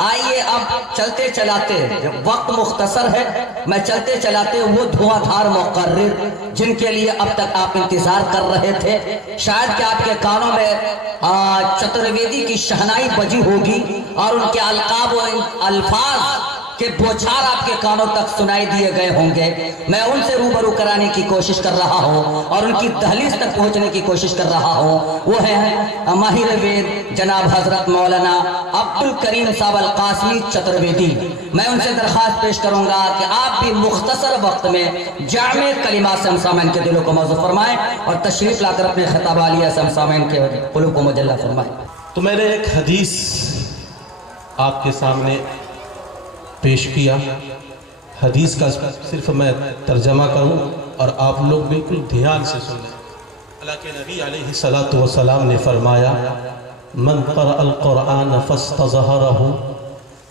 آئیے اب چلتے چلاتے، وقت مختصر ہے، میں چلتے چلاتے وہ دھواں دھار مقرر جن کے لیے اب تک آپ انتظار کر رہے تھے، شاید کہ آپ کے کانوں میں چترویدی کی شہنائی بجی ہوگی اور ان کے القاب و الفاظ کہ بوچھار آپ کے کانوں تک سنائی دیے گئے ہوں گے۔ میں ان سے روبرو کرانے کی کوشش کر رہا ہوں اور ان کی دہلیز تک پہنچنے کی کوشش کر رہا ہوں۔ وہ ہیں ماہر وید جناب حضرت مولانا عبدالکریم صاحب القاسمی چترویدی۔ میں ان سے درخواست پیش کروں گا کہ آپ بھی مختصر وقت میں جامع کلمات سے ہم سامعین کے دلوں کو موضوع فرمائیں اور تشریف لا کر اپنے خطاب عالیہ سے ہم سامعین کے قلوب کو مجلہ فرمائیں۔ تو میں نے ایک حدیث آپ کے سامنے پیش کیا، حدیث کا صرف میں ترجمہ کروں اور آپ لوگ بالکل دھیان سے سنیں۔ اللہ کے نبی علیہ السلام نے فرمایا من قرأ القرآن فاستظہرہ،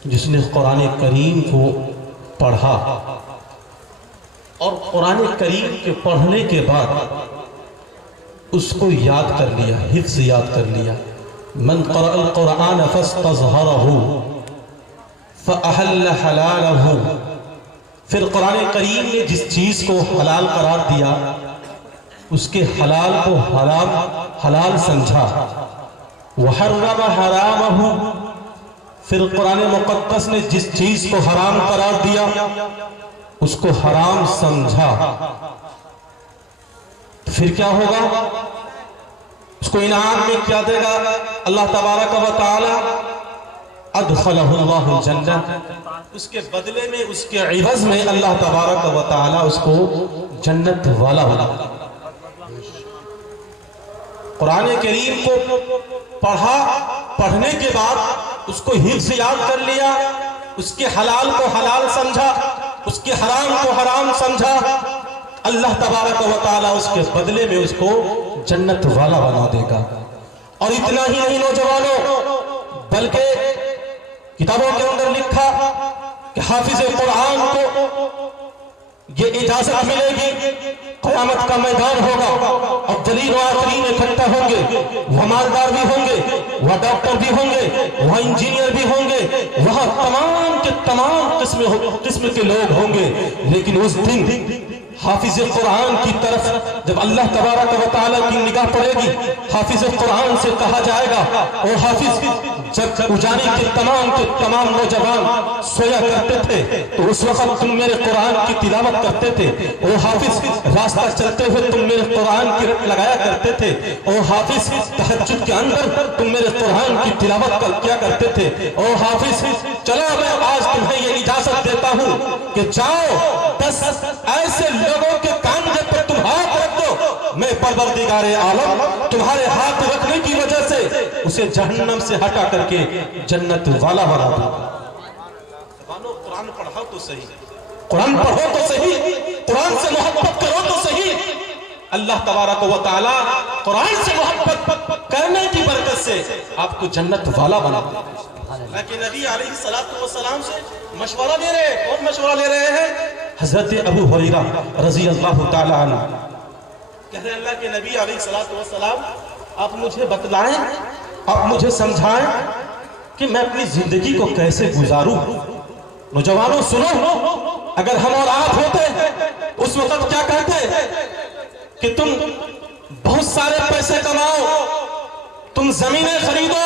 جس نے قرآن کریم کو پڑھا اور قرآن کریم کے پڑھنے کے بعد اس کو یاد کر لیا، حفظ یاد کر لیا۔ من قرأ القرآن فاستظہرہ فَأَحَلَّ حَلَالَهُ، پھر قرآن کریم نے جس چیز کو حلال قرار دیا اس کے حلال کو حلال سمجھا۔ وَحَرَّمَ حَرَامَهُ، پھر قرآن مقدس نے جس چیز کو حرام قرار دیا اس کو حرام سمجھا، پھر کیا ہوگا؟ اس کو انعام میں کیا دے گا اللہ تبارک و تعالی؟ ادخلہ اللہ الجنہ، اس کے بدلے میں، اس کے عوض میں اللہ تبارک و تعالی اس کو جنت والا بنا۔ قرآن کریم کو پڑھا، پڑھنے کے بعد اس کو حفظ یاد کر لیا، اس کے حلال کو حلال سمجھا، اس کے حرام کو حرام سمجھا، اللہ تبارک و تعالی اس کے بدلے میں اس کو جنت والا بنا دے گا۔ اور اتنا ہی نہیں نوجوانوں، بلکہ کتابوں کے اندر لکھا کہ حافظ قرآن کو یہ اجازت ملے گی، قیامت کا میدان ہوگا، اولین و آخرین اکٹھا ہوں گے، وہ مالدار بھی ہوں گے، وہ ڈاکٹر بھی ہوں گے، وہ انجینئر بھی ہوں گے، وہاں تمام کے تمام قسم کے لوگ ہوں گے، لیکن اس دن حافظ قرآن کی طرف جب اللہ تبارک و تعالیٰ کی نگاہ پڑے گی، حافظ قرآن سے کہا جائے گا او حافظ، جب اجانے کے تمام نوجوان سویا کرتے تھے تو اس وقت تم میرے قرآن کی تلاوت کرتے تھے، او حافظ راستہ چلتے ہوئے تم میرے قرآن کی رٹ لگایا کرتے تھے، او حافظ تہجد کے اندر تم میرے قرآن کی تلاوت کیا کرتے تھے، او حافظ چلو میں آج تمہیں یہ اجازت دیتا ہوں کہ جاؤ، بس ایسے لوگوں کے کاندھے پر تم ہاتھ رکھ دو، میں پروردگار عالم تمہارے ہاتھ رکھنے کی وجہ سے اسے جہنم سے ہٹا کر کے جنت والا بنا دوں۔ قرآن پڑھو تو صحیح، قرآن پڑھو تو صحیح، قرآن سے محبت کرو تو صحیح۔ اللہ تبارک و تعالی قرآن سے محبت کرنے کی برکت سے آپ کو جنت والا بنا دے۔ لیکن نبی علیہ السلام سے مشورہ لے رہے ہیں، کون مشورہ لے رہے ہیں؟ حضرت ابو ہریرہ رضی اللہ تعالی عنہ کہہ رہے ہیں اللہ کے نبی علیہ السلام آپ مجھے بتلائیں، آپ مجھے سمجھائیں کہ میں اپنی زندگی کو کیسے گزاروں۔ نوجوانوں سنو، اگر ہم اور آپ ہوتے اس وقت کیا کہتے کہ تم بہت سارے پیسے کماؤ، تم زمینیں خریدو،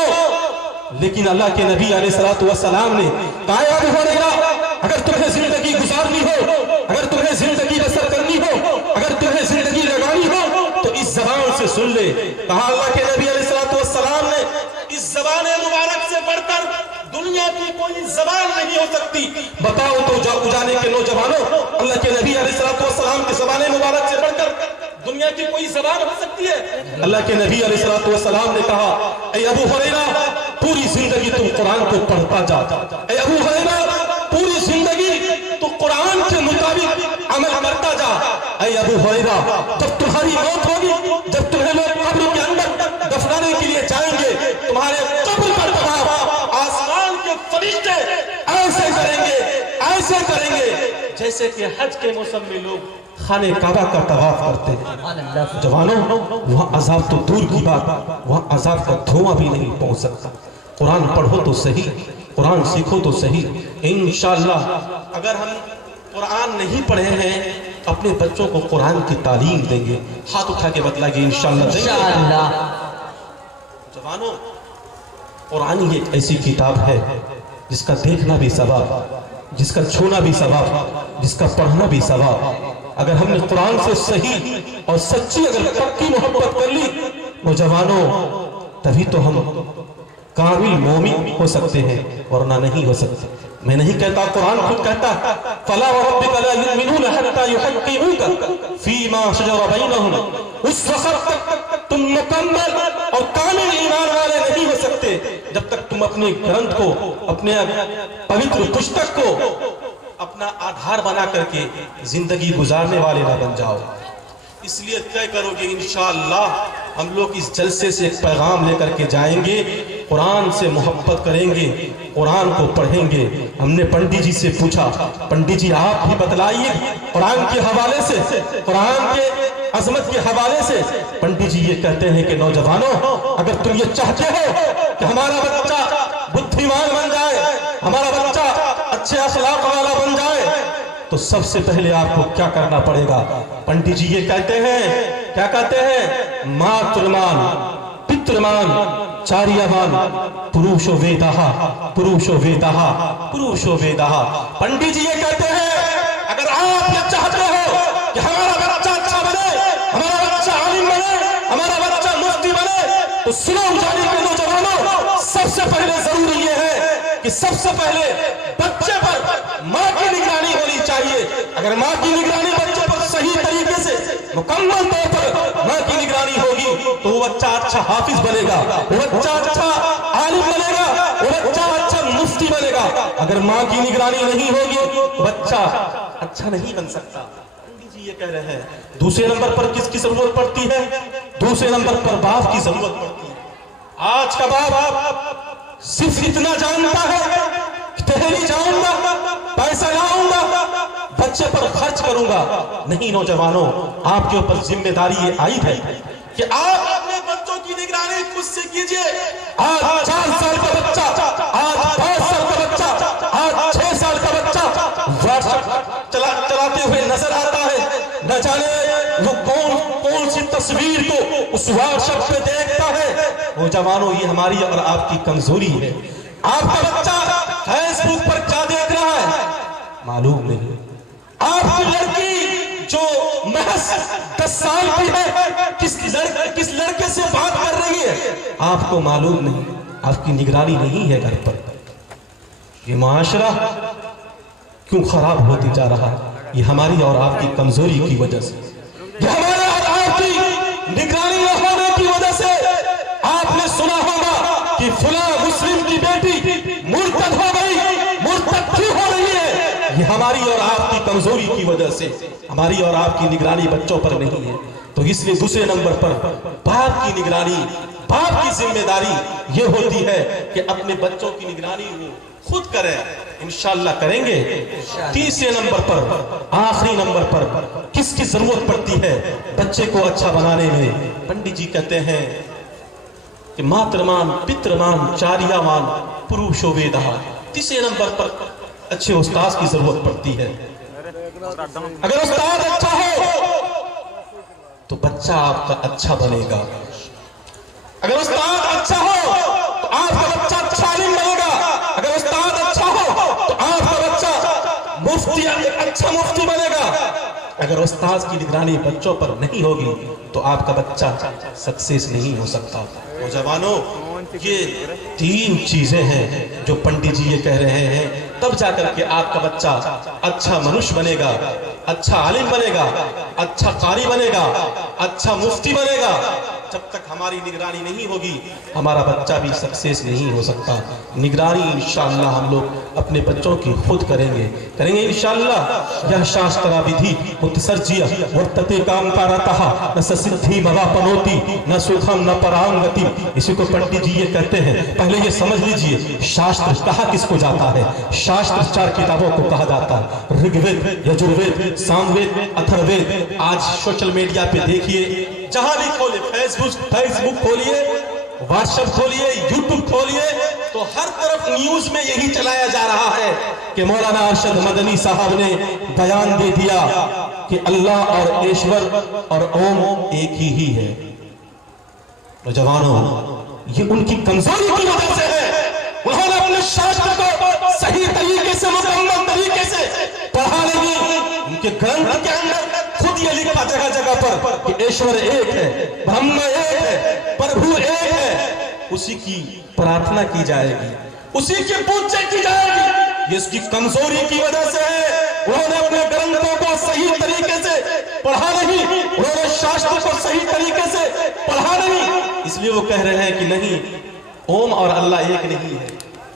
لیکن اللہ کے نبی علیہ السلام نے کہا ابو ہریرہ اگر تمہیں زندگی گزارنی ہو، اگر تمہیں زندگی بسر کرنی ہو، اگر تمہیں زندگی لگانی ہو تو اس زبان سے سن لے۔ کہا اللہ کے نبی علیہ السلام نے اس زبان مبارک سے بڑھ کر دنیا کی کوئی زبان نہیں ہو سکتی۔ بتاؤ تو اجانے کے نوجوانوں، اللہ کے نبی علیہ السلام کی زبان مبارک سے بڑھ کر دنیا کی کوئی زبان ہو سکتی ہے؟ اللہ کے نبی علیہ السلام نے کہا اے ابو ہریرہ پوری زندگی تم قرآن کو پڑھتا جا، اے ابو ہریرہ پوری زندگی تو قرآن کے مطابق عمل کرتا جا۔ اے ابو ہریرہ جب تمہاری موت ہوگی، جب تمہیں لوگ قبر کے اندر دفنانے کے لیے جائیں گے، تمہارے قبر کا طواف آسمان کے فرشتے ایسے کریں گے جیسے کہ حج کے موسم میں لوگ خانہ کعبہ کا طواف کرتے ہیں۔ جوانوں وہاں عذاب تو دور کی بات، وہاں عذاب کا دھواں بھی نہیں پہنچ سکتا۔ قرآن پڑھو تو صحیح، قرآن سیکھو تو صحیح انشاءاللہ۔ اگر ہم قرآن نہیں پڑھے ہیں اپنے بچوں کو قرآن کی تعلیم دیں گے، ہاتھ اٹھا کے بتلائیے انشاءاللہ دیں گے۔ انشاءاللہ۔ جوانوں، قرآن ایک ایسی کتاب ہے جس کا دیکھنا بھی ثواب، جس کا چھونا بھی ثواب، جس کا پڑھنا بھی ثواب۔ اگر ہم نے قرآن سے صحیح اور سچی اگر پکی محبت کر لی نوجوانوں، تبھی تو ہم کامل مومن ہو سکتے ہیں، ورنہ نہیں ہو سکتے۔ میں نہیں کہتا، قرآن خود کہتا ہے فَلَا وَرَبِّكَ لَا يُؤْمِنُونَ حَتَّى يُحَكِّمُوكَ فِي مَا شَجَرَ بَيْنَهُمْ۔ اس وقت تک تم مکمل اور کامل ایمان والے نہیں ہو سکتے جب تک تم اپنے گرنتھ کو، اپنے پوتر پستک کو اپنا آدھار بنا کر کے زندگی گزارنے والے نہ بن جاؤ۔ اس لیے طے کرو گے انشاءاللہ ہم لوگ اس جلسے سے ایک پیغام لے کر کے جائیں گے، قرآن سے محبت کریں گے، قرآن کو پڑھیں گے۔ ہم نے پنڈی جی سے پوچھا، پنڈی جی آپ بھی بتلائیے قرآن کے حوالے سے، قرآن کے عظمت کے حوالے سے۔ پنڈی جی یہ کہتے ہیں کہ نوجوانوں، اگر تم یہ چاہتے ہو کہ ہمارا بچہ بدھیمان بن جائے، ہمارا بچہ اچھے اخلاق والا بن جائے، تو سب سے پہلے آپ کو کیا کرنا پڑے گا؟ پنڈی جی یہ کہتے ہیں، کیا کہتے ہیں؟ ماترمان پترمان چاریامان پروشو ویدہ، پروشو ویدہ، پروشو ویدہ۔ پنڈی جی یہ کہتے ہیں اگر آپ یہ چاہتے ہو کہ ہمارا بچہ اچھا بنے، ہمارا بچہ عالم بنے، ہمارا بچہ مفتی بنے، تو سنو جانے کے نوجوانوں، سب سے پہلے ضروری یہ ہے کہ سب سے پہلے بچے پر ماں کی نگرانی ہونی چاہیے۔ اگر ماں کی نگرانی بچے پر صحیح طریقے سے مکمل طور پر ماں کی نگرانی ہوگی تو وہ بچہ اچھا حافظ بنے گا، وہ بچہ اچھا عالم بنے گا، وہ بچہ اچھا مفتی بنے گا۔ اگر ماں کی نگرانی نہیں ہوگی تو بچہ اچھا نہیں بن سکتا۔ یہ کہہ رہے ہیں دوسرے نمبر پر کس کی ضرورت پڑتی ہے؟ دوسرے نمبر پر باپ کی ضرورت پڑتی ہے۔ آج کا باپ صرف اتنا جانتا ہے کہ ٹہلی جاؤں گا، پیسہ لاؤں گا، بچے پر خرچ کروں گا۔ نہیں نوجوانوں، آپ کے اوپر ذمہ داری یہ عائد ہے کہ آپ اپنے بچوں کی نگرانی خود سے کیجئے۔ آج 4 سال کا بچہ، آج 5 سال کا بچہ، آج 6 سال کا بچہ واٹس ایپ چلاتے ہوئے نظر آتا ہے، نہ جانے وہ کون سی تصویر کو اس واٹس ایپ پہ دیکھتا ہے۔ نوجوانوں، یہ ہماری اور آپ کی کمزوری ہے۔ آپ کا بچہ فیس بک پر کیا دیکھ رہا ہے معلوم نہیں۔ آپ کی لڑکی جو محض 10 سال کی ہے کس لڑکے سے بات کر رہی ہے آپ کو معلوم نہیں۔ آپ کی نگرانی نہیں ہے گھر پر۔ یہ معاشرہ کیوں خراب ہوتی جا رہا ہے؟ یہ ہماری اور آپ کی کمزوری کی وجہ سے، یہ ہمارے اور آپ کی نگرانی نہ ہونے کی وجہ سے۔ آپ نے سنا ہوگا کہ فلاں مسلم کی بیٹی مرتد ہو گئی، مرتد کیوں ہو رہی ہے؟ یہ ہماری اور آپ کی کمزوری کی وجہ سے، ہماری اور آپ کی نگرانی بچوں پر نہیں ہے۔ تو اس لیے دوسرے نمبر پر باپ کی نگرانی، باپ کی ذمہ داری یہ ہوتی ہے کہ اپنے بچوں کی نگرانی وہ خود کریں۔ انشاءاللہ کریں گے۔ تیسرے نمبر پر، آخری نمبر پر کس کی ضرورت پڑتی ہے بچے کو اچھا بنانے میں؟ پنڈی جی کہتے ہیں کہ ماترمان پترمان چاریامان پروشو ویدہ۔ تیسرے نمبر پر اچھے استاذ کی ضرورت پڑتی ہے۔ اگر استاد اچھا ہو تو بچہ آپ کا اچھا بنے گا۔ اگر استاد اچھا ہو تو آپ کا بچہ اچھا عالم بنے گا۔ اگر استاد اچھا ہو تو آپ کا بچہ مفتی، اچھا مفتی بنے گا۔ اگر استاذ کی نگرانی بچوں پر نہیں ہوگی تو آپ کا بچہ سکسیس نہیں ہو سکتا۔ نوجوانوں، یہ 3 چیزیں ہیں جو پنڈی جی یہ کہہ رہے ہیں، تب جا کر کے آپ کا بچہ اچھا منش بنے گا، اچھا عالم بنے گا، اچھا قاری بنے گا، اچھا مفتی بنے گا۔ جب تک ہماری نگرانی نہیں ہوگی ہمارا بچہ بھی سکسیس نہیں ہو سکتا۔ نگرانی انشاءاللہ ہم لوگ اپنے بچوں کی خود کریں گے انشاءاللہ۔ یہ شاسترا ودھی متسرجیہ ورتتے کامکارتہ نہ سسدھی مواپنوتی نہ سکھم نہ پرانگتی۔ اسی کو پنڈت جی یہ کہتے ہیں۔ پہلے یہ سمجھ لیجئے شاستر کہا کس کو جاتا ہے؟ شاستر 4 کتابوں کو کہا جاتا ہے، رگ وید، یجروید، ساموید، اتھر وید۔ آج سوشل میڈیا پہ دیکھیے، جہاں بھی کھولے، فیس بک کھولیے، واٹس ایپ کھولیے، یوٹیوب کھولیے، تو ہر طرف نیوز میں یہی چلایا جا رہا ہے کہ مولانا ارشد مدنی صاحب نے بیان دے دیا کہ اللہ اور ایشور اور اوم ایک ہی ہے۔ نوجوانوں، یہ ان کی کمزوری کی وجہ سے ہے۔ انہوں نے اپنے شاستر کو صحیح طریقے سے، مکمل طریقے سے پڑھا نہیں۔ ان کے گرنتھ کے اندر خود یہ لکھا جگہ جگہ پر کہ ایشور ایک ہے، برہم ایک ہے، پربھو ایک ہے، اسی کی پرارتھنا کی جائے گی، اسی کی پوجا کی جائے گی۔ یہ اس کی کمزوری کی وجہ سے ہے۔ انہوں نے اپنے گرنتھوں کو صحیح طریقے سے پڑھا نہیں، انہوں نے شاستر کو صحیح طریقے سے پڑھا نہیں، اس لیے وہ کہہ رہے ہیں کہ نہیں، اوم اور اللہ ایک نہیں ہے۔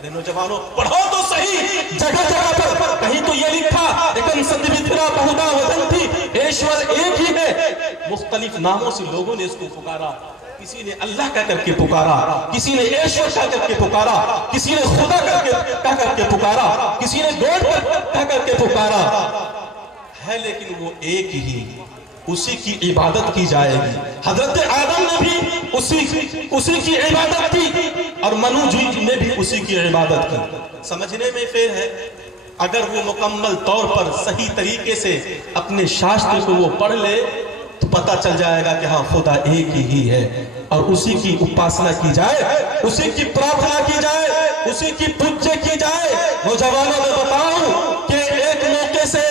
نوجوانوں، پڑھو تو صحیح جگہ جگہ پر۔ کہیں تو یہ لکھا ایکم ستوترا بہدا ودنتی، ایشور ایک ہی ہے۔ مختلف ناموں سے لوگوں نے اس کو پکارا۔ کسی نے اللہ کہہ کر کے پکارا، کسی نے ایشور کہہ کر کے پکارا، کسی نے خدا کہہ کر کے پکارا، کسی نے گوڈ کہہ کر کے پکارا ہے، لیکن وہ ایک ہی، اسی کی عبادت کی جائے گی۔ حضرت آدم نے بھی اسی کی عبادت کی، اور منو جی نے بھی اسی کی عبادت کی۔ سمجھنے میں پھر ہے، اگر وہ مکمل طور پر صحیح طریقے سے اپنے شاستر کو وہ پڑھ لے تو پتہ چل جائے گا کہ ہاں خدا ایک ہی ہے، اور اسی کی اپاسنا کی جائے، اسی کی پرارتھنا کی جائے، اسی کی پوجا کی جائے۔ نوجوانوں میں بتاؤں کہ ایک موقع سے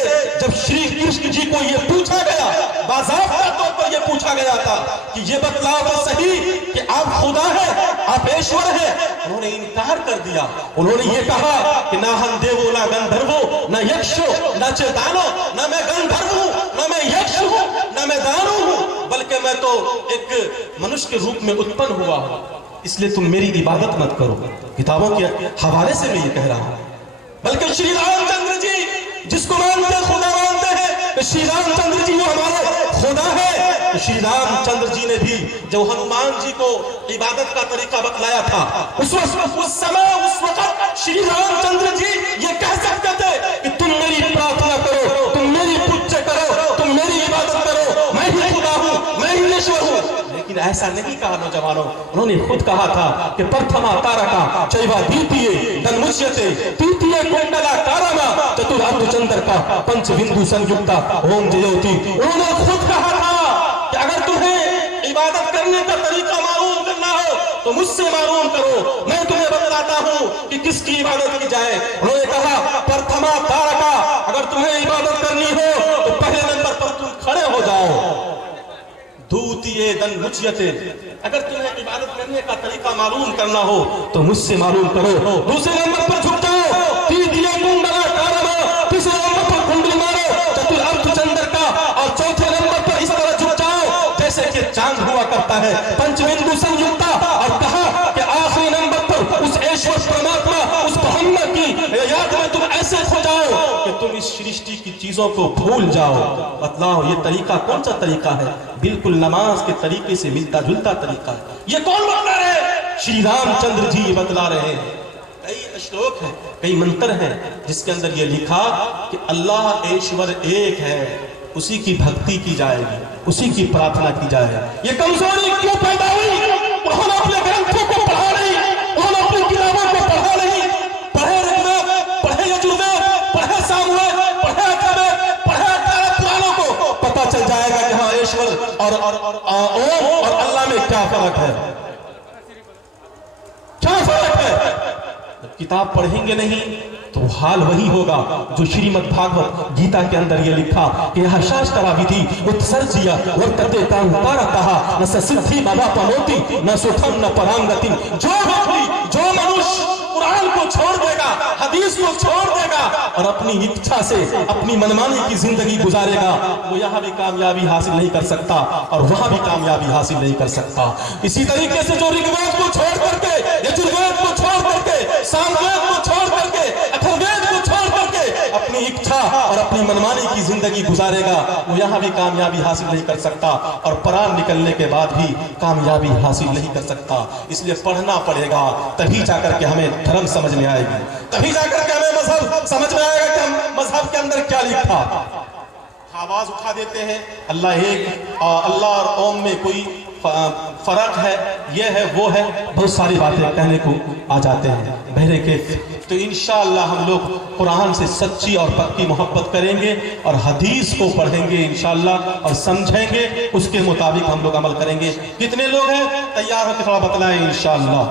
جب شری کرشن جی کو یہ پوچھا گیا، باضابطہ طور پر یہ پوچھا گیا تھا کہ یہ بتلاؤ تو صحیح کہ آپ خدا ہیں، آپ ایشور ہیں، انہوں نے انکار کر دیا۔ انہوں نے یہ کہا کہ نہ ہم دیو نہ گندھرو نہ یکشو نہ چیتانو، نہ میں گندھرو ہوں، نہ میں یکش ہوں، نہ میں دانو ہوں، بلکہ میں تو ایک منش کے روپ میں اتپن ہوا ہوں، اس لیے تم میری عبادت مت کرو۔ کتابوں کے حوالے سے میں یہ کہہ رہا ہوں۔ بلکہ شری رام چندر جی جس کو مانتے خدا مانتے ہیں، شری رام چندر جی وہ ہمارے خدا ہے۔ شری رام چندر جی نے بھی جو ہنومان جی کو عبادت کا طریقہ بتلایا تھا، اس وقت شری رام چندر جی یہ کہہ سکتے تھے کہ تم میری پرارتھنا کرو، تم میری پوجا کرو، تم میری عبادت کرو، میں ہی خدا ہوں، میں ہی ایشور ہوں۔ لیکن ایسا نہیں کہا نوجوانوں، انہوں نے خود کہا تھا کہ پرتھما تارکا چیوا دیتیے دنمچیتے تیتیے کنڈلا کارما چترارتھ چندر کا پنچ بندو سنجکتا اوم جیوتی۔ انہوں نے خود کہا تھا کہ اگر تمہیں عبادت کرنے کا طریقہ معلوم کرنا ہو تو مجھ سے معلوم کرو، میں تمہیں بتلاتا ہوں کہ کس کی عبادت کی جائے۔ انہوں نے کہا پرتھما تارکا، اگر تمہیں عبادت کرنی ہو تو پہلے نمبر پر تم کھڑے ہو جاؤ، دوتیے دن مچیتے، اگر تمہیں عبادت کرنے کا طریقہ معلوم کرنا ہو تو مجھ سے معلوم کرو، دوسرے نمبر پر جھک جاؤ، تیتیے کنڈلا کارما، تیسرے نمبر پر کنڈلی مارو چترارتھ چندر کا، اور چوتھے نمبر پر اس طرح جھک جاؤ جیسے کہ چاند ہوا کرتا ہے، پنچ بندو سنجکتا، اور کہا کہ آخری نمبر پر اس ایشور پرماتما، اس برہم کی یاد میں تم ایسے کھو جاؤ کہ تم اس سرشٹی کی چیزوں کو بھول جاؤ۔ بتلاؤ یہ طریقہ کون سا طریقہ ہے؟ بالکل نماز کے طریقے سے ملتا جلتا طریقہ ہے۔ یہ کون بتلا رہے ہیں؟ شری رام چندر جی یہ بتلا رہے ہیں۔ کئی اشلوک ہیں، کئی منتر ہیں جس کے اندر یہ لکھا کہ اللہ ایشور ایک ہے، اسی کی بھکتی کی جائے گی، اسی کی پرارتھنا کی جائے گی۔ یہ کمزوری کیوں پیدا ہوئی؟ انہوں نے اپنے گرنتھوں کو پڑھا نہیں، انہوں نے اپنی کتابوں کو پڑھا نہیں۔ پڑھے رگوید، پڑھے یجوروید، پڑھے ساموید، پڑھے اتھروید، پڑھے 18 پرانوں کو، پتہ چل جائے گا کہ ہاں ایشور اور اوم اور اللہ میں کیا فرق ہے، کیا فرق ہے۔ جب کتاب پڑھیں گے نہیں تو حال وہی ہوگا جو شریمد بھاگوت گیتا کے اندر یہ لکھا کہ یہاں شاسترا ودھی اتسرجیا ورتتے تاں تارتہ نہ سسدھی مواپنوتی نہ سکھم نہ پرانگتی۔ جو وقتی جو منوش قرآن کو چھوڑ دے گا، حدیث کو چھوڑ دے گا اور اپنی اچھا سے اپنی منمانی کی زندگی گزارے گا، وہ یہاں بھی کامیابی حاصل نہیں کر سکتا اور وہاں بھی کامیابی حاصل نہیں کر سکتا۔ اسی طریقے سے جو رگوید کو چھوڑ کر کے، یجوروید کو چھوڑ کر کے، ساموید کو چھوڑ کر کے، اتھروید کو چھوڑ کر کے اپنی اچھا اور اپنی منمانی کی زندگی گزارے گا، وہ یہاں بھی کامیابی حاصل نہیں کر سکتا اور پران نکلنے کے بعد بھی کامیابی حاصل نہیں کر سکتا۔ اس لیے پڑھنا پڑے گا، تبھی جا کر کے ہمیں دھرم سمجھ میں آئے گی، تبھی جا کر کے ہمیں مذہب سمجھ میں آئے گا کہ مذہب کے اندر کیا لکھا۔ آواز اٹھا دیتے ہیں اللہ ایک، اللہ اور اوم میں کوئی فرق ہے، یہ ہے وہ ہے، بہت ساری باتیں کہنے کو آ جاتے ہیں بہرے کے۔ تو انشاءاللہ ہم لوگ قرآن سے سچی اور پکی محبت کریں گے اور حدیث کو پڑھیں گے انشاءاللہ اور سمجھیں گے، اس کے مطابق ہم لوگ عمل کریں گے۔ کتنے لوگ ہیں تیار ہو کے تھوڑا بتلائیں انشاءاللہ؟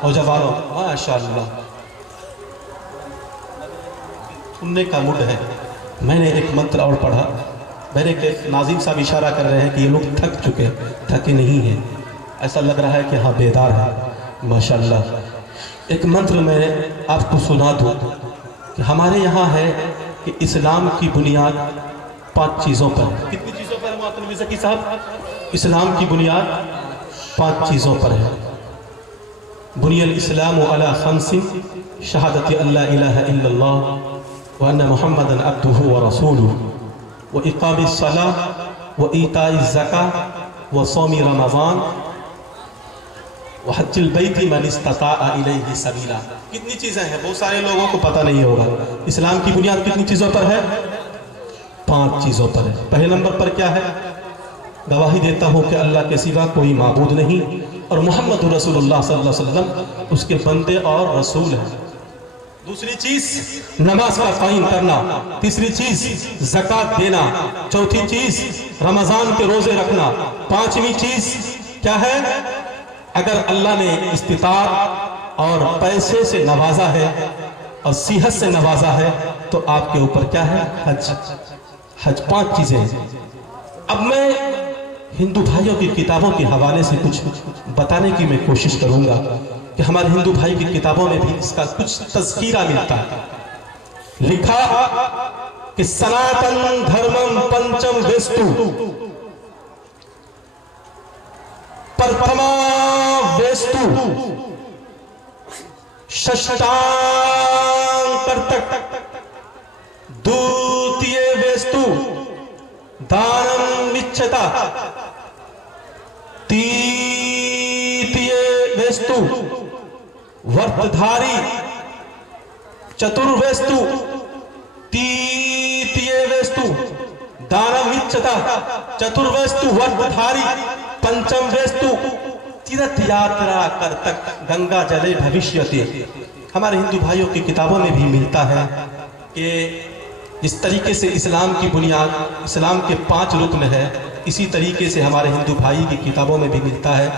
اور جوانوں ماشاءاللہ سننے کا موڈ ہے۔ میں نے ایک منتر اور پڑھا، میرے کے ناظم صاحب اشارہ کر رہے ہیں کہ یہ لوگ تھک چکے، تھکے نہیں ہیں، ایسا لگ رہا ہے کہ ہاں بیدار ہے ماشاءاللہ۔ ایک منتر میں آپ کو سنا دوں کہ ہمارے یہاں ہے کہ اسلام کی بنیاد 5 چیزوں پر ہے۔ کتنی چیزوں پر ہے محترم زکی صاحب؟ اسلام کی بنیاد 5 چیزوں پر ہے۔ بنی الاسلام علی 5 شہادت اللہ الہ الا اللہ وان محمد عبدہ ورسولہ واقام الصلاۃ وایتاء الزکاۃ وصوم رمضان وحج البیت من استطاع الیہ سبیلا۔ کتنی چیزیں ہیں بہت سارے لوگوں کو پتہ نہیں ہوگا۔ اسلام کی بنیاد کتنی چیزوں پر ہے؟ 5 چیزوں پر ہے۔ پہلے نمبر پر کیا ہے؟ گواہی دیتا ہوں کہ اللہ کے سوا کوئی معبود نہیں اور محمد رسول اللہ صلی اللہ علیہ وسلم اس کے بندے اور رسول ہیں۔ دوسری چیز نماز کا قائم کرنا، تیسری چیز زکوٰۃ دینا، چوتھی چیز رمضان کے روزے رکھنا، 5ویں چیز کیا ہے؟ اگر اللہ نے استطاعت اور پیسے سے نوازا ہے اور صحت سے نوازا ہے تو آپ کے اوپر کیا ہے؟ حج۔ حج 5 چیزیں ہیں۔ اب میں ہندو بھائیوں کی کتابوں کے حوالے سے کچھ بتانے کی میں کوشش کروں گا کہ ہمارے ہندو بھائی کی کتابوں میں بھی اس کا کچھ تذکیرہ ملتا ہے۔ لکھا کہ سناتن دھرمم پنچم ویستو پرتھما ویستو ششٹانگ کرتک دوتیے ویستو دانم وچھتا تیتیے ویستو ورتدھاری چترویستو تیتیے ویستو دانم وچھتا چترویستو ورتدھاری پنچم ویستو تیرتھ یاترا کرتک گنگا جلے بھوشیتے۔ ہمارے ہندو بھائیوں کی کتابوں میں بھی ملتا ہے کہ جس طریقے سے اسلام کی بنیاد اسلام کے 5 رکن ہے، اسی طریقے سے ہمارے ہندو بھائی کی کتابوں میں بھی ملتا ہے۔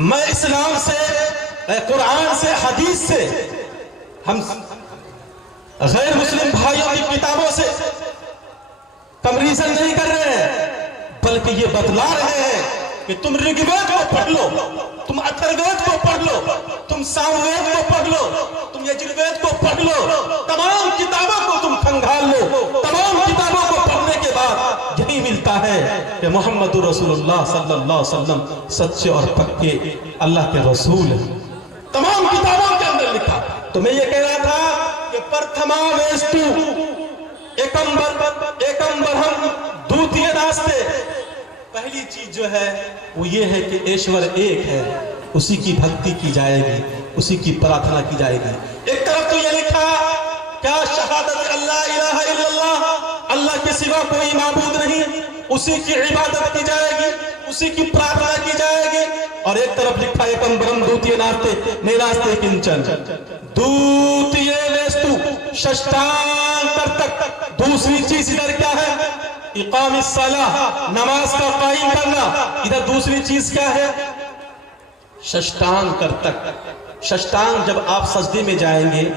میں اسلام سے، قرآن سے، حدیث سے، ہم غیر مسلم بھائیوں کی کتابوں سے کمپیریزن نہیں کر رہے ہیں، بلکہ یہ بتلا رہے ہیں کہ تم رگ وید کو پڑھ لو، تم اتھروید کو پڑھ لو، تم ساموید کو پڑھ لو، تم یجروید کو پڑھ لو، تمام کتابوں کو تم کھنگال لو، تمام کتابوں کو پڑھنے کے بعد یہی ملتا ہے کہ محمد رسول اللہ صلی اللہ علیہ وسلم سچے اور پکے اللہ کے رسول ہیں۔ تمام کتابوں کے اندر لکھا۔ تو میں یہ کہہ رہا تھا کہ پرتھما ویستو ایکمبرہم دوتیے راستے، پہلی چیز جو ہے وہ یہ ہے کہ ایشور ایک ہے، اسی کی بھکتی کی جائے گی، اسی کی پرارتھنا کی جائے گی۔ ایک طرف تو یہ لکھا کیا شہادت اللہ الہ الا اللہ، اللہ کے سوا کوئی معبود نہیں، اسی کی عبادت کی جائے گی، اسی کی پرارتھنا کی جائے گی، اور ایک طرف لکھا ایکم برہم دوتیے ناستے نیراستے کنچن دوتیے ویستو ششٹانگ کرتک۔ دوسری چیز ادھر کیا ہے؟ اقام الصلاۃ، نماز کا قائم کرنا۔ ادھر دوسری چیز کیا ہے؟ ششٹانگ کرتک۔ ششٹانگ جب آپ سجدے میں جائیں گے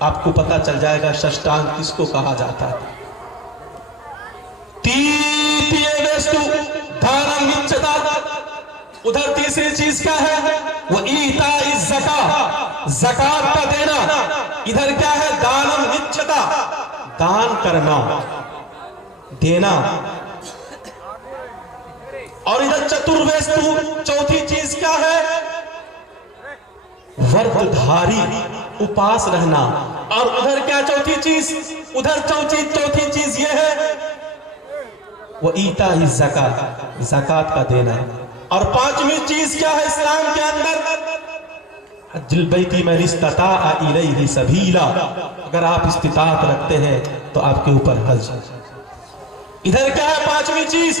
آپ کو پتا چل جائے گا ششٹانگ کس کو کہا جاتا ہے۔ تیتیے ویستو دھارم وچھتا، ادھر تیسری چیز کیا ہے؟ وہ ایتاء الزکاۃ، زکات کا دینا۔ ادھر کیا ہے؟ دانم وچھتا، دان کرنا، دینا۔ اور ادھر چترویستو، چوتھی چیز کیا ہے؟ ورتدھاری، اپاس رہنا۔ اور ادھر کیا چوتھی چیز؟ ادھر چوتھی چیز یہ ہے وہ ایتاء الزکاۃ، زکات کا دینا۔ اور 5ویں چیز کیا ہے اسلام کے اندر؟ حج البیت من استطاع الیہ سبیلا، اگر آپ استطاعت رکھتے ہیں تو آپ کے اوپر حج۔ ادھر کیا ہے 5ویں چیز؟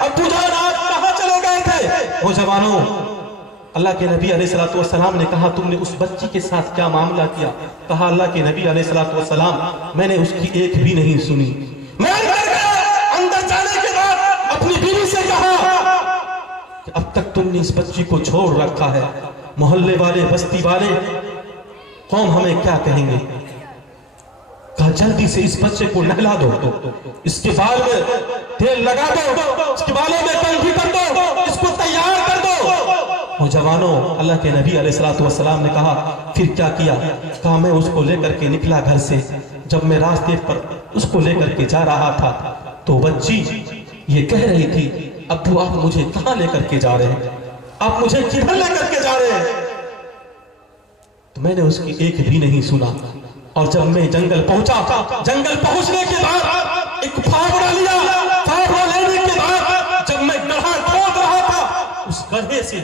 ابو جان آپ کہاں چلے گئے تھے؟ نوجوانوں، اللہ کے نبی علیہ الصلوۃ والسلام نے کہا تم نے اس بچی کے ساتھ کیا معاملہ کیا؟ کہا اللہ کے نبی علیہ الصلوۃ والسلام میں نے اس کی ایک بھی نہیں سنی۔ میں اندر گیا، اندر جانے کے بعد اپنی بیوی سے کہا کہ اب تک تم نے اس بچی کو چھوڑ رکھا ہے، محلے والے، بستی والے، قوم ہمیں کیا کہیں گے؟ کہا جلدی سے اس بچے کو نہلا دو، اس کے بال میں تیل لگا دو، اس کے بالوں میں کنگھی کر دو، اس کو تیار کر دو۔ نوجوانوں، اللہ کے نبی علیہ الصلوۃ والسلام نے کہا پھر کیا کیا؟ کہا میں اس کو لے کر کے نکلا گھر سے، جب میں راستے پر اس کو لے کر کے جا رہا تھا تو بچی یہ کہہ رہی تھی ابو آپ مجھے کہاں لے کر کے جا رہے ہیں؟ آپ مجھے کدھر لے کر کے جا رہے ہیں؟ تو میں نے اس کی ایک بھی نہیں سنا، اور جب میں جنگل پہنچا، جنگل پہنچنے کے بعد ایک پھاوڑا لیا، پھاوڑا لینے کے بعد جب میں گڑھا کھود رہا تھا، اس گڑھے سے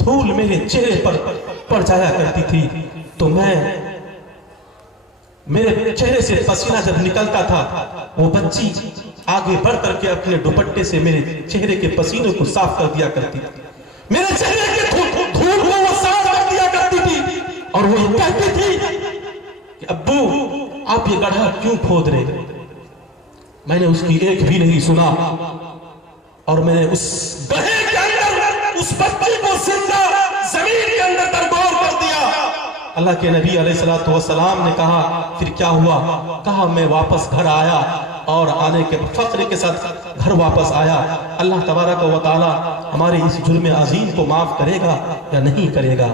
دھول میرے چہرے پر پڑ جایا کرتی تھی، تو میرے چہرے سے پسینہ جب نکلتا تھا، وہ بچی آگے بڑھ کر کے اپنے دوپٹے سے میرے چہرے کے پسینے کو صاف کر دیا کرتی تھی، میرے چہرے کے دھول کو وہ صاف کر دیا کرتی تھی، اور وہ یہ کہتی تھی کہ ابو آپ یہ گڑھا کیوں کھود رہے؟ میں نے اس کی ایک بھی نہیں سنا، اور میں نے اس گڑھے کے اندر اس بچی کو زندہ زمین کے اندر درگور کر دیا۔ اللہ کے نبی علیہ الصلوۃ والسلام نے کہا پھر کیا ہوا؟ کہا میں واپس گھر آیا، اور آنے کے فخر کے ساتھ گھر واپس آیا۔ اللہ تبارک و تعالی ہمارے اس جرم عظیم کو معاف کرے گا یا نہیں کرے گا؟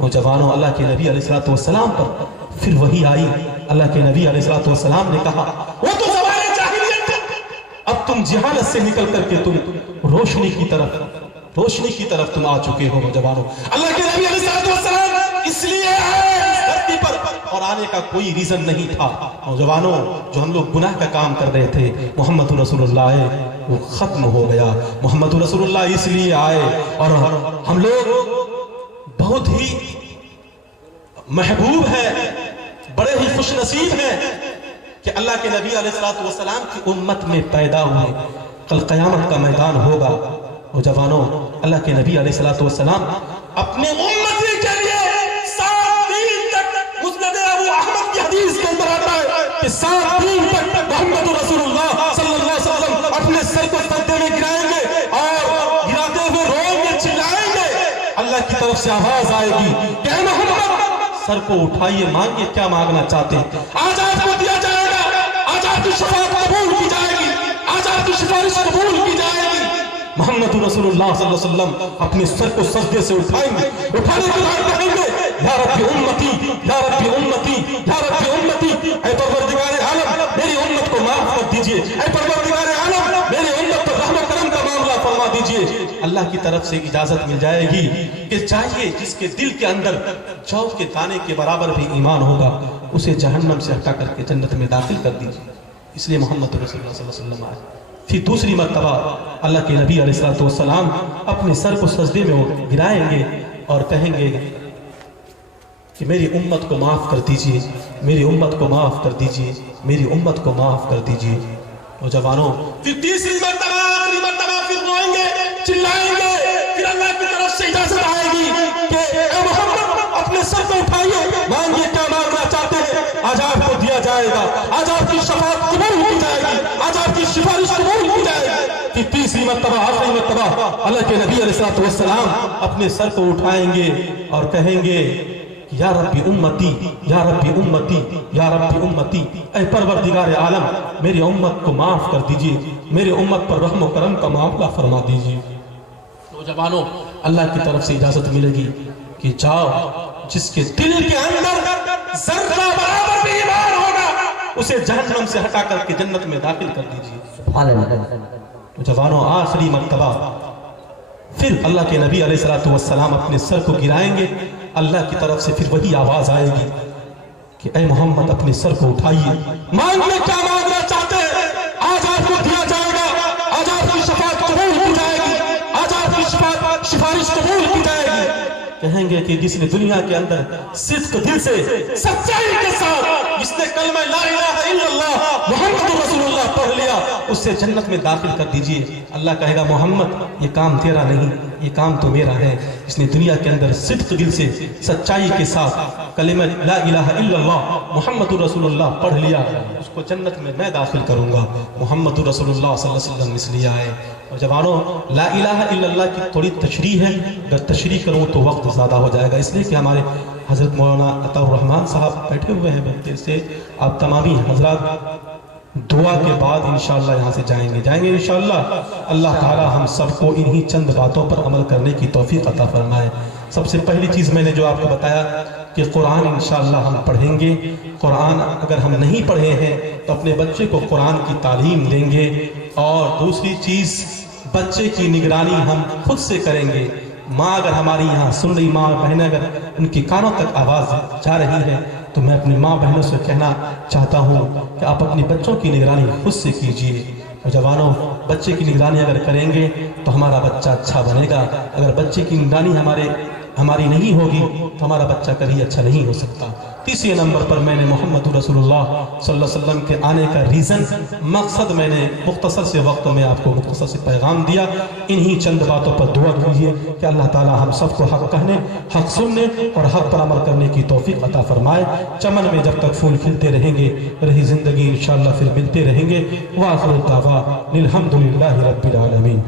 نوجوانوں، اللہ کے نبی علیہ الصلوۃ والسلام پر پھر وہی آئی۔ اللہ کے نبی علیہ الصلوۃ والسلام نے کہا وہ تو زمانے جاہلیت تھا، اب تم جہالت سے نکل کر کے تم روشنی کی طرف تم آ چکے ہو۔ نوجوانوں، اللہ کے نبی علیہ الصلوۃ والسلام اس لیے آئے اس دھرتی پر، اور آنے کا کوئی ریزن نہیں تھا۔ نوجوانوں، جو ہم لوگ گناہ کا کام کر رہے تھے، محمد رسول اللہ وہ ختم ہو گیا۔ محمد رسول اللہ اس لیے آئے، اور ہم لوگ بہت ہی محبوب ہیں، بڑے ہی خوش نصیب ہیں کہ اللہ کے نبی علیہ الصلوۃ والسلام کی امت میں پیدا ہوئے۔ کل قیامت کا میدان ہوگا۔ نوجوانوں، اللہ کے نبی علیہ الصلوۃ والسلام اپنے امتی کے لیے 7 دن تک، مسند ابو احمد کی حدیث کے اندر آتا ہے کہ 7 دن تک محمد رسول اللہ صلی اللہ علیہ وسلم اپنے سر کو سجدے میں گرائیں گے، اور گراتے ہوئے روئیں گے، چلائیں گے۔ اللہ کی طرف سے آواز آئے گی کہ اے محمد سر کو اٹھائیے، مانگیے کیا مانگنا چاہتے ہیں، آج آپ کو دیا جائے گا، آج آپ کی شفاعت قبول کی جائے گی، آج آپ کی سفارش قبول کی جائے گی۔ محمد رسول اللہ صلی اللہ علیہ وسلم اپنے سر کو سجدے سے اٹھائیں گے، اٹھانے کے بعد کہیں گے یا رب امتی، یا رب امتی، یا رب امتی، اے پروردگار عالم میری امت کو معاف کر دیجئے، اے پروردگار عالم میری امت پر رحم و کرم کا معاملہ فرما دیجئے۔ اللہ کی طرف سے اجازت مل جائے گی کہ چاہیے جس کے دل کے اندر جو کے دانے کے برابر بھی ایمان ہوگا، اسے جہنم سے ہٹا کر کے جنت میں داخل کر دیجئے۔ اس لیے محمد رسول اللہ صلی اللہ علیہ وسلم آئے۔ پھر دوسری مرتبہ اللہ کے نبی علیہ الصلوۃ والسلام اپنے سر کو سجدے میں گرائیں گے اور کہیں گے کہ میری امت کو معاف کر دیجئے، میری امت کو معاف کر دیجئے، میری امت کو معاف کر دیجئے۔ نوجوانوں، پھر تیسری مرتبہ، آخری مرتبہ پھر روئیں گے، چلائیں گے، پھر اللہ کی طرف سے اجازت آئے گی کہ اے محمد اپنے سر کو اٹھائیے، مانگیے کیا مانگنا چاہتے ہیں، آج آپ کو دیا جائے گا، آج آپ کی شفاعت قبول کی جائے گی، آج آپ کی سفارش قبول کی جائے گی۔ پھر تیسری مرتبہ، آخری مرتبہ اللہ کے نبی علیہ الصلوۃ والسلام اپنے سر کو اٹھائیں گے اور کہیں گے یا ربی امتی، یا ربی امتی، یا ربی امتی، اے پروردگار عالم میری امت کو معاف کر دیجئے، میری امت پر رحم و کرم کا معاملہ فرما دیجئے۔ نوجوانوں، اللہ کی طرف سے اجازت ملے گی کہ جاؤ، جس کے دل کے اندر ذرہ برابر بھی ایمان ہوگا اسے جہنم سے ہٹا کر کے جنت میں داخل کر دیجئے۔ نوجوانوں، آخری مرتبہ پھر اللہ کے نبی علیہ الصلوۃ والسلام اپنے سر کو گرائیں گے، اللہ کی طرف سے پھر وہی آواز آئے گی کہ اے محمد اپنے سر کو اٹھائیے، مانگیے کیا مانگنا چاہتے ہیں، آج آپ کو دیا جائے گا، آج آپ کی شفاعت قبول کی جائے گی، آج آپ کی سفارش قبول کی جائے گی۔ کہیں گے کہ جس نے دنیا کے اندر صدق دل سے، سچائی کے ساتھ، جس نے کلمہ لا الہ الا اللہ محمد رسول اللہ پڑھ لیا، اسے جنت میں داخل کر دیجئے۔ اللہ کہے گا محمد یہ کام تیرا نہیں، یہ کام تو میرا ہے۔ اس نے دنیا کے اندر صدق دل سے سچائی کے ساتھ کلمہ لا الہ الا اللہ محمد رسول اللہ پڑھ لیا، اس کو جنت میں داخل کروں گا۔ محمد رسول اللہ صلی اللہ علیہ وسلم اس لیے آئے۔ اور جوانوں، لا الہ الا اللہ کی تھوڑی تشریح ہے، اگر تشریح کروں تو وقت زیادہ ہو جائے گا، اس لیے کہ ہمارے حضرت مولانا عطا الرحمن صاحب بیٹھے ہوئے ہیں بلکہ سے آپ تمامی حضرات دعا کے بعد انشاءاللہ یہاں سے جائیں گے انشاءاللہ۔ اللہ تعالی ہم سب کو انہی چند باتوں پر عمل کرنے کی توفیق عطا فرمائے۔ سب سے پہلی چیز میں نے جو آپ کو بتایا کہ قرآن انشاءاللہ ہم پڑھیں گے۔ قرآن اگر ہم نہیں پڑھے ہیں تو اپنے بچے کو قرآن کی تعلیم دیں گے، اور دوسری چیز بچے کی نگرانی ہم خود سے کریں گے۔ ماں اگر ہماری یہاں سن رہی، ماں بہنیں اگر ان کی کانوں تک آواز جا رہی ہے تو میں اپنی ماں بہنوں سے کہنا چاہتا ہوں کہ آپ اپنی بچوں کی نگرانی خود سے کیجئے۔ اور جوانوں، بچے کی نگرانی اگر کریں گے تو ہمارا بچہ اچھا بنے گا۔ اگر بچے کی نگرانی ہماری نہیں ہوگی تو ہمارا بچہ کبھی اچھا نہیں ہو سکتا۔ تیسرے نمبر پر میں نے محمد رسول اللہ صلی اللہ علیہ وسلم کے آنے کا ریزن، مقصد میں نے مختصر سے وقت میں آپ کو مختصر سے پیغام دیا۔ انہی چند باتوں پر دعا کیجئے کہ اللہ تعالی ہم سب کو حق کہنے، حق سننے اور حق پر عمل کرنے کی توفیق عطا فرمائے۔ چمن میں جب تک پھول کھلتے رہیں گے، رہی زندگی انشاءاللہ پھر ملتے رہیں گے۔ وآخر الدعوٰ الحمدللہ رب العالمین۔